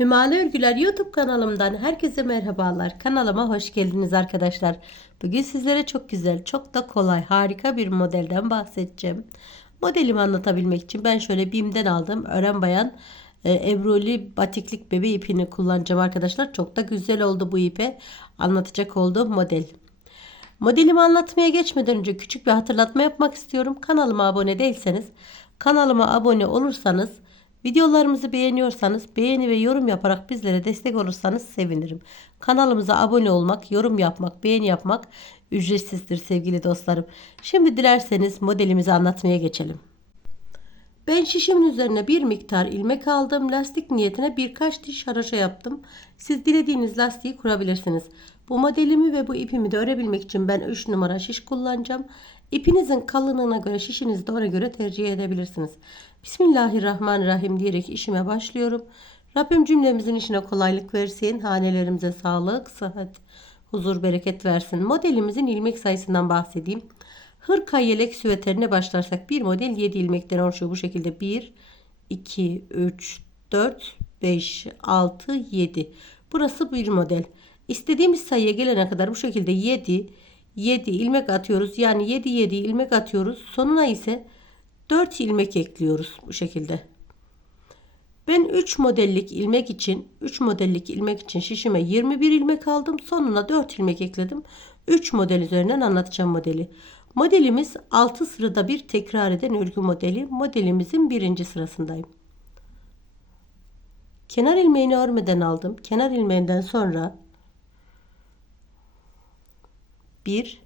Hümale Örgüler YouTube kanalımdan herkese merhabalar. Kanalıma hoş geldiniz arkadaşlar. Bugün sizlere çok güzel, çok da kolay, harika bir modelden bahsedeceğim. Modelimi anlatabilmek için ben şöyle BİM'den aldım. Ören Bayan e, Ebruli batiklik bebe ipini kullanacağım arkadaşlar. Çok da güzel oldu bu ipe. Anlatacak olduğum model. Modelimi anlatmaya geçmeden önce küçük bir hatırlatma yapmak istiyorum. Kanalıma abone değilseniz, kanalıma abone olursanız, videolarımızı beğeniyorsanız beğeni ve yorum yaparak bizlere destek olursanız sevinirim. Kanalımıza abone olmak, yorum yapmak, beğeni yapmak ücretsizdir sevgili dostlarım. Şimdi dilerseniz modelimizi anlatmaya geçelim. Ben şişimin üzerine bir miktar ilmek aldım. Lastik niyetine birkaç diş haraşa yaptım. Siz dilediğiniz lastiği kurabilirsiniz. Bu modelimi ve bu ipimi de örebilmek için ben 3 numara şiş kullanacağım. İpinizin kalınlığına göre şişinizi de ona göre tercih edebilirsiniz. Bismillahirrahmanirrahim diyerek işime başlıyorum. Rabbim cümlemizin işine kolaylık versin. Hanelerimize sağlık, sıhhat, huzur, bereket versin. Modelimizin ilmek sayısından bahsedeyim. Hırka yelek süveterine başlarsak bir model 7 ilmekten oluşuyor bu şekilde. 1, 2, 3, 4, 5, 6, 7. Burası bir model. İstediğimiz sayıya gelene kadar bu şekilde 7, 7 ilmek atıyoruz. Yani 7, 7 ilmek atıyoruz. Sonuna ise 4 ilmek ekliyoruz bu şekilde. Ben 3 modellik ilmek için 3 modellik ilmek için şişime 21 ilmek aldım. Sonuna 4 ilmek ekledim. 3 model üzerinden anlatacağım modeli. Modelimiz 6 sırada bir tekrar eden örgü modeli. Modelimizin birinci sırasındayım. Kenar ilmeğini örmeden aldım. Kenar ilmeğinden sonra 1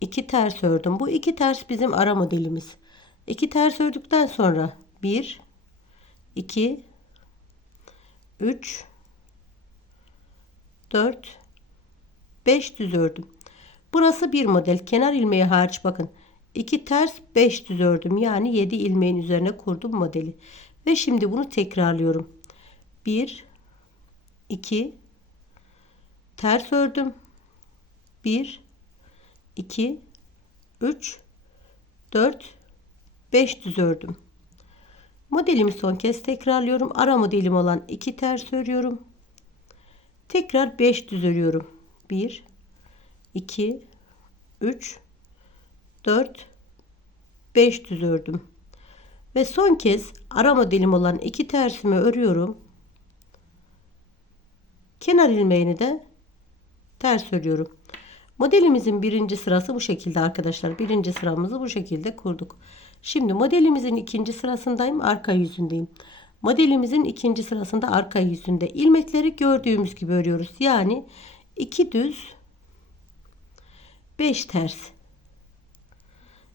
2 ters ördüm. Bu iki ters bizim ara modelimiz. 2 ters ördükten sonra 1 2 3 4 5 düz ördüm. Burası bir model. Kenar ilmeği hariç bakın. 2 ters 5 düz ördüm. Yani 7 ilmeğin üzerine kurdum modeli. Ve şimdi bunu tekrarlıyorum. 1 2 ters ördüm. 1 2 3 4 5 düz ördüm. Modelimi son kez tekrarlıyorum. Ara modelim olan 2 ters örüyorum. Tekrar 5 düz örüyorum. 1 2 3 4 5 düz ördüm. Ve son kez ara modelim olan iki tersimi örüyorum. Kenar ilmeğini de ters örüyorum. Modelimizin birinci sırası bu şekilde arkadaşlar. Birinci sıramızı bu şekilde kurduk. Şimdi modelimizin ikinci sırasındayım. Arka yüzündeyim. Modelimizin ikinci sırasında arka yüzünde ilmekleri gördüğümüz gibi örüyoruz. Yani iki düz 5 ters.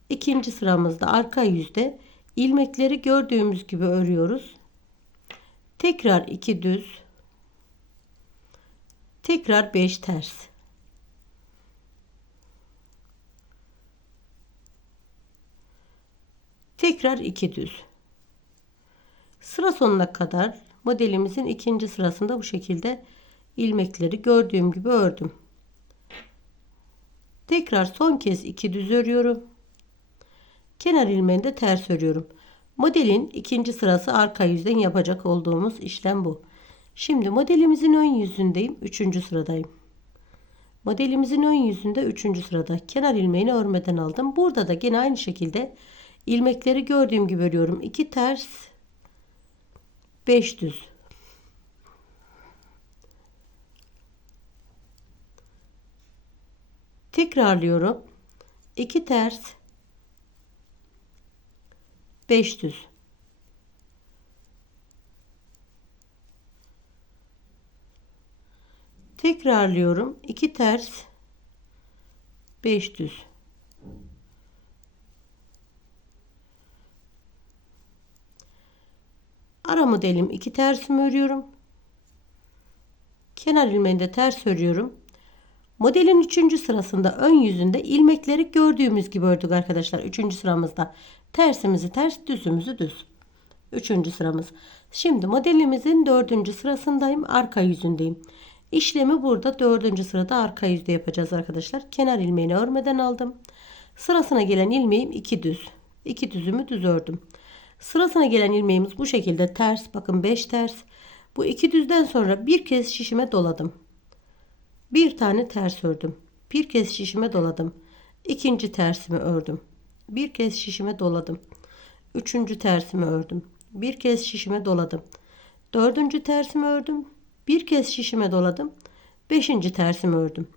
İkinci sıramızda arka yüzde ilmekleri gördüğümüz gibi örüyoruz. Tekrar 2 düz. Tekrar 5 ters. Tekrar 2 düz. Sıra sonuna kadar modelimizin ikinci sırasında bu şekilde ilmekleri gördüğüm gibi ördüm. Tekrar son kez iki düz örüyorum. Kenar ilmeğini de ters örüyorum. Modelin ikinci sırası arka yüzden yapacak olduğumuz işlem bu. Şimdi modelimizin ön yüzündeyim. Üçüncü sıradayım. Modelimizin ön yüzünde üçüncü sırada. Kenar ilmeğini örmeden aldım. Burada da gene aynı şekilde ilmekleri gördüğüm gibi örüyorum. 2 ters 5 düz. Tekrarlıyorum. 2 ters 5 düz. Tekrarlıyorum. 2 ters 5 düz. Ara modelim 2 tersimi örüyorum. Kenar ilmeğini de ters örüyorum. Modelin 3. sırasında ön yüzünde ilmekleri gördüğümüz gibi ördük arkadaşlar. 3. sıramızda tersimizi ters düzümüzü düz. 3. sıramız. Şimdi modelimizin 4. sırasındayım. Arka yüzündeyim. İşlemi burada 4. sırada arka yüzde yapacağız arkadaşlar. Kenar ilmeğini örmeden aldım. Sırasına gelen ilmeğim 2 düz. 2 düzümü düz ördüm. Sırasına gelen ilmeğimiz bu şekilde ters. Bakın 5 ters. Bu iki düzden sonra bir kez şişime doladım. Bir tane ters ördüm. Bir kez şişime doladım. İkinci tersimi ördüm. Bir kez şişime doladım. Üçüncü tersimi ördüm. Bir kez şişime doladım. Dördüncü tersimi ördüm. Bir kez şişime doladım. Beşinci tersimi ördüm.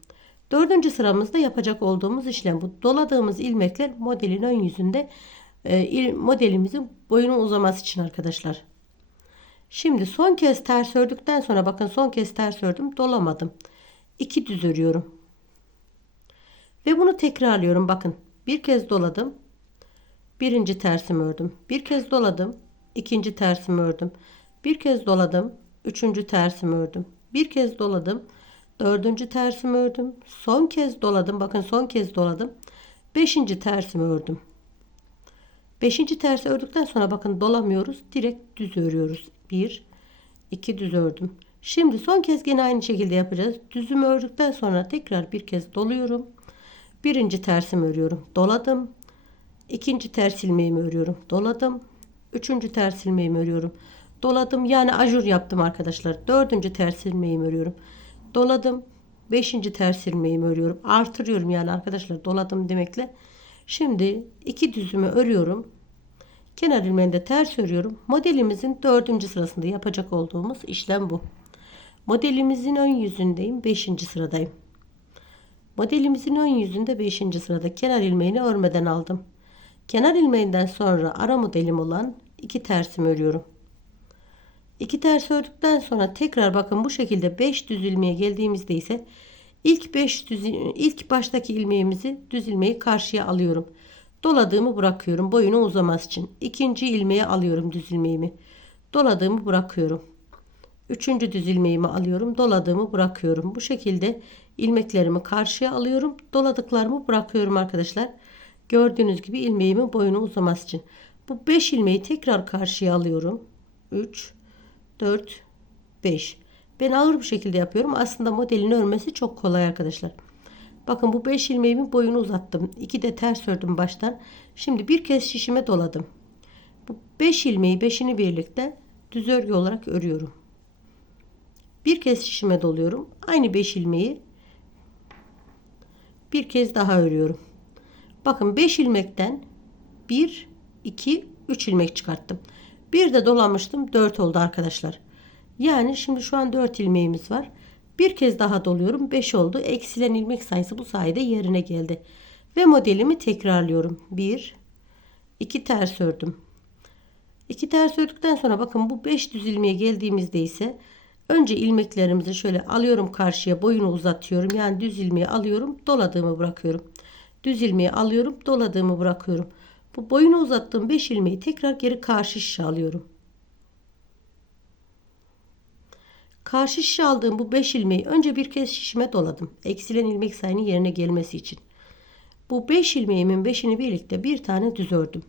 Dördüncü sıramızda yapacak olduğumuz işlem bu. Doladığımız ilmekler modelin ön yüzünde modelimizin boyunun uzaması için arkadaşlar. Şimdi son kez ters ördükten sonra bakın son kez ters ördüm dolamadım. İki düz örüyorum. Ve bunu tekrarlıyorum bakın. Bir kez doladım. Birinci tersimi ördüm. Bir kez doladım. ikinci tersimi ördüm. Bir kez doladım. Üçüncü tersimi ördüm. Bir kez doladım. Dördüncü tersimi ördüm. Son kez doladım. Bakın son kez doladım. Beşinci tersimi ördüm. Beşinci tersi ördükten sonra bakın dolamıyoruz. Direkt düz örüyoruz. Bir, iki düz ördüm. Şimdi son kez gene aynı şekilde yapacağız. Düzümü ördükten sonra tekrar bir kez doluyorum. Birinci tersimi örüyorum. Doladım. İkinci ters ilmeğimi örüyorum. Doladım. Üçüncü ters ilmeğimi örüyorum. Doladım. Yani ajur yaptım arkadaşlar. Dördüncü ters ilmeğimi örüyorum. Doladım. Beşinci ters ilmeğimi örüyorum. Artırıyorum yani arkadaşlar. Doladım demekle. Şimdi iki düzümü örüyorum. Kenar ilmeğini de ters örüyorum. Modelimizin dördüncü sırasında yapacak olduğumuz işlem bu. Modelimizin ön yüzündeyim. Beşinci sıradayım. Modelimizin ön yüzünde 5. sırada kenar ilmeğini örmeden aldım. Kenar ilmeğinden sonra ara modelim olan iki tersimi örüyorum. İki ters ördükten sonra tekrar bakın bu şekilde 5 düz ilmeğe geldiğimizde ise ilk 5 düz ilk baştaki ilmeğimizi düz ilmeği karşıya alıyorum. Doladığımı bırakıyorum boyunu uzaması için. İkinci ilmeğe alıyorum düz ilmeğimi. Doladığımı bırakıyorum. Üçüncü düz ilmeğimi alıyorum. Doladığımı bırakıyorum. Bu şekilde ilmeklerimi karşıya alıyorum. Doladıklarımı bırakıyorum arkadaşlar. Gördüğünüz gibi ilmeğimin boyunu uzaması için. Bu 5 ilmeği tekrar karşıya alıyorum. 3, 4, 5. Ben ağır bir şekilde yapıyorum. Aslında modelin örmesi çok kolay arkadaşlar. Bakın bu 5 ilmeğimin boyunu uzattım. 2 de ters ördüm baştan. Şimdi bir kez şişime doladım. Bu 5 ilmeği 5'ini birlikte düz örgü olarak örüyorum. Bir kez şişime doluyorum. Aynı 5 ilmeği bir kez daha örüyorum. Bakın 5 ilmekten 1, 2, 3 ilmek çıkarttım. Bir de dolamıştım 4 oldu arkadaşlar. Yani şimdi şu an 4 ilmeğimiz var. Bir kez daha doluyorum 5 oldu. Eksilen ilmek sayısı bu sayede yerine geldi. Ve modelimi tekrarlıyorum. 1, 2 ters ördüm. 2 ters ördükten sonra bakın bu 5 düz ilmeğe geldiğimizde ise Önce ilmeklerimizi şöyle alıyorum karşıya boyunu uzatıyorum. Yani düz ilmeği alıyorum doladığımı bırakıyorum. Düz ilmeği alıyorum doladığımı bırakıyorum. Bu boyunu uzattığım 5 ilmeği tekrar geri karşı şişe alıyorum. Karşı şişe aldığım bu 5 ilmeği önce bir kez şişime doladım. Eksilen ilmek sayının yerine gelmesi için. Bu 5 ilmeğimin 5'ini birlikte bir tane düz ördüm.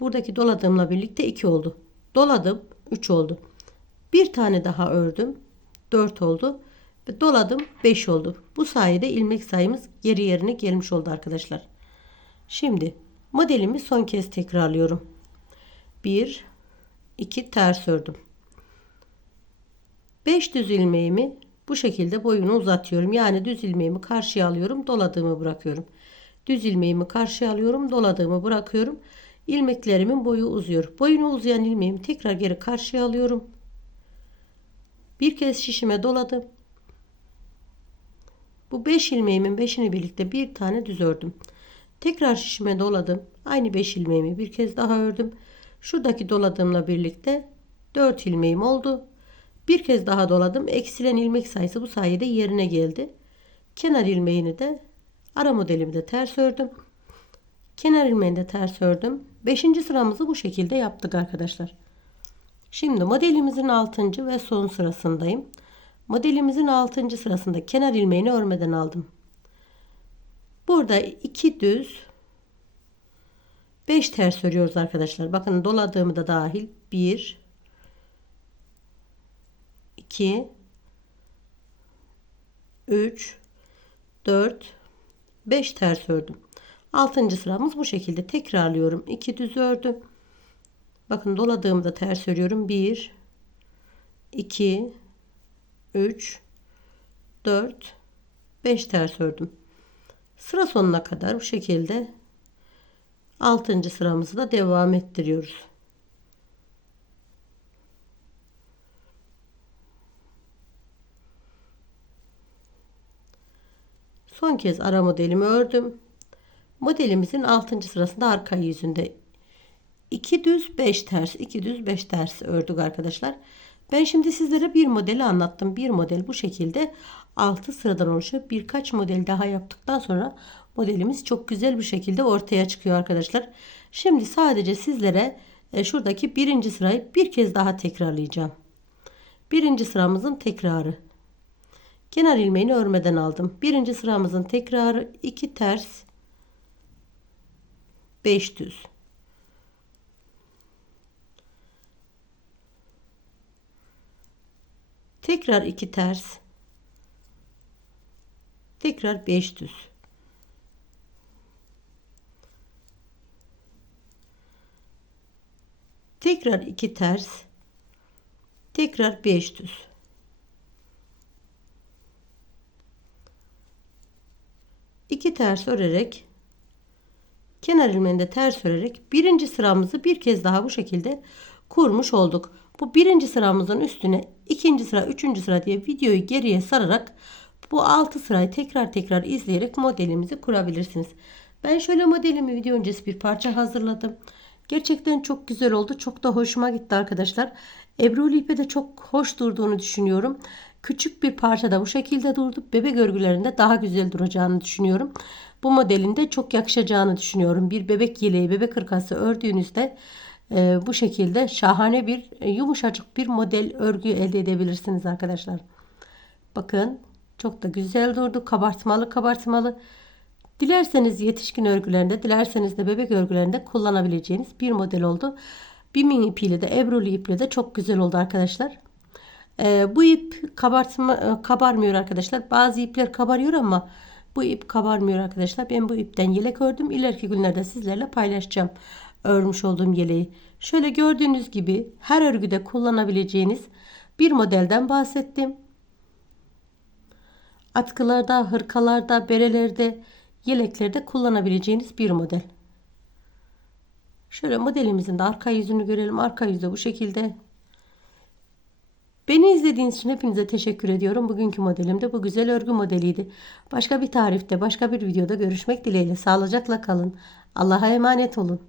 Buradaki doladığımla birlikte 2 oldu. Doladım 3 oldu. Bir tane daha ördüm. 4 oldu. Ve doladım 5 oldu. Bu sayede ilmek sayımız geri yerine gelmiş oldu arkadaşlar. Şimdi modelimi son kez tekrarlıyorum. 1 2 ters ördüm. 5 düz ilmeğimi bu şekilde boyunu uzatıyorum. Yani düz ilmeğimi karşıya alıyorum, doladığımı bırakıyorum. Düz ilmeğimi karşıya alıyorum, doladığımı bırakıyorum. İlmeklerimin boyu uzuyor. Boyunu uzayan ilmeğimi tekrar geri karşıya alıyorum. Bir kez şişime doladım. Bu 5 ilmeğimin 5'ini birlikte bir tane düz ördüm. Tekrar şişime doladım. Aynı 5 ilmeğimi bir kez daha ördüm. Şuradaki doladığımla birlikte 4 ilmeğim oldu. Bir kez daha doladım. Eksilen ilmek sayısı bu sayede yerine geldi. Kenar ilmeğini de ara modelimde ters ördüm. Kenar ilmeğini de ters ördüm. 5. sıramızı bu şekilde yaptık arkadaşlar. Şimdi modelimizin 6. ve son sırasındayım. Modelimizin 6. sırasında kenar ilmeğini örmeden aldım. Burada 2 düz 5 ters örüyoruz arkadaşlar. Bakın doladığımı da dahil 1 2 3 4 5 ters ördüm. 6. sıramız bu şekilde tekrarlıyorum. 2 düz ördüm. Bakın doladığımda ters örüyorum. 1 2 3 4 5 ters ördüm. Sıra sonuna kadar bu şekilde 6. sıramızı da devam ettiriyoruz. Son kez ara modelimi ördüm. Modelimizin 6. sırasında arka yüzünde 2 düz 5 ters 2 düz 5 ters ördük arkadaşlar. Ben şimdi sizlere bir modeli anlattım. Bir model bu şekilde 6 sıradan oluşuyor. Birkaç model daha yaptıktan sonra modelimiz çok güzel bir şekilde ortaya çıkıyor arkadaşlar. Şimdi sadece sizlere e, şuradaki birinci sırayı bir kez daha tekrarlayacağım. Birinci sıramızın tekrarı. Kenar ilmeğini örmeden aldım. Birinci sıramızın tekrarı 2 ters 5 düz. Tekrar 2 ters. Tekrar 5 düz. Tekrar 2 ters. Tekrar 5 düz. İki ters örerek kenar ilmeğinde ters örerek birinci sıramızı bir kez daha bu şekilde kurmuş olduk. Bu birinci sıramızın üstüne ikinci sıra, üçüncü sıra diye videoyu geriye sararak bu altı sırayı tekrar tekrar izleyerek modelimizi kurabilirsiniz. Ben şöyle modelimi video öncesi bir parça hazırladım. Gerçekten çok güzel oldu. Çok da hoşuma gitti arkadaşlar. Ebruli ipe de çok hoş durduğunu düşünüyorum. Küçük bir parçada bu şekilde durdu. Bebek örgülerinde daha güzel duracağını düşünüyorum. Bu modelin de çok yakışacağını düşünüyorum. Bir bebek yeleği, bebek hırkası ördüğünüzde e, bu şekilde şahane bir e, yumuşacık bir model örgü elde edebilirsiniz arkadaşlar. Bakın çok da güzel durdu. Kabartmalı kabartmalı. Dilerseniz yetişkin örgülerinde, dilerseniz de bebek örgülerinde kullanabileceğiniz bir model oldu. Bimin ipiyle de ebruli iple de çok güzel oldu arkadaşlar. Ee, bu ip kabartma, e, kabarmıyor arkadaşlar. Bazı ipler kabarıyor ama bu ip kabarmıyor arkadaşlar. Ben bu ipten yelek ördüm. İleriki günlerde sizlerle paylaşacağım örmüş olduğum yeleği. Şöyle gördüğünüz gibi her örgüde kullanabileceğiniz bir modelden bahsettim. Atkılarda, hırkalarda, berelerde, yeleklerde kullanabileceğiniz bir model. Şöyle modelimizin de arka yüzünü görelim. Arka yüzü bu şekilde. Beni izlediğiniz için hepinize teşekkür ediyorum. Bugünkü modelim de bu güzel örgü modeliydi. Başka bir tarifte, başka bir videoda görüşmek dileğiyle. Sağlıcakla kalın. Allah'a emanet olun.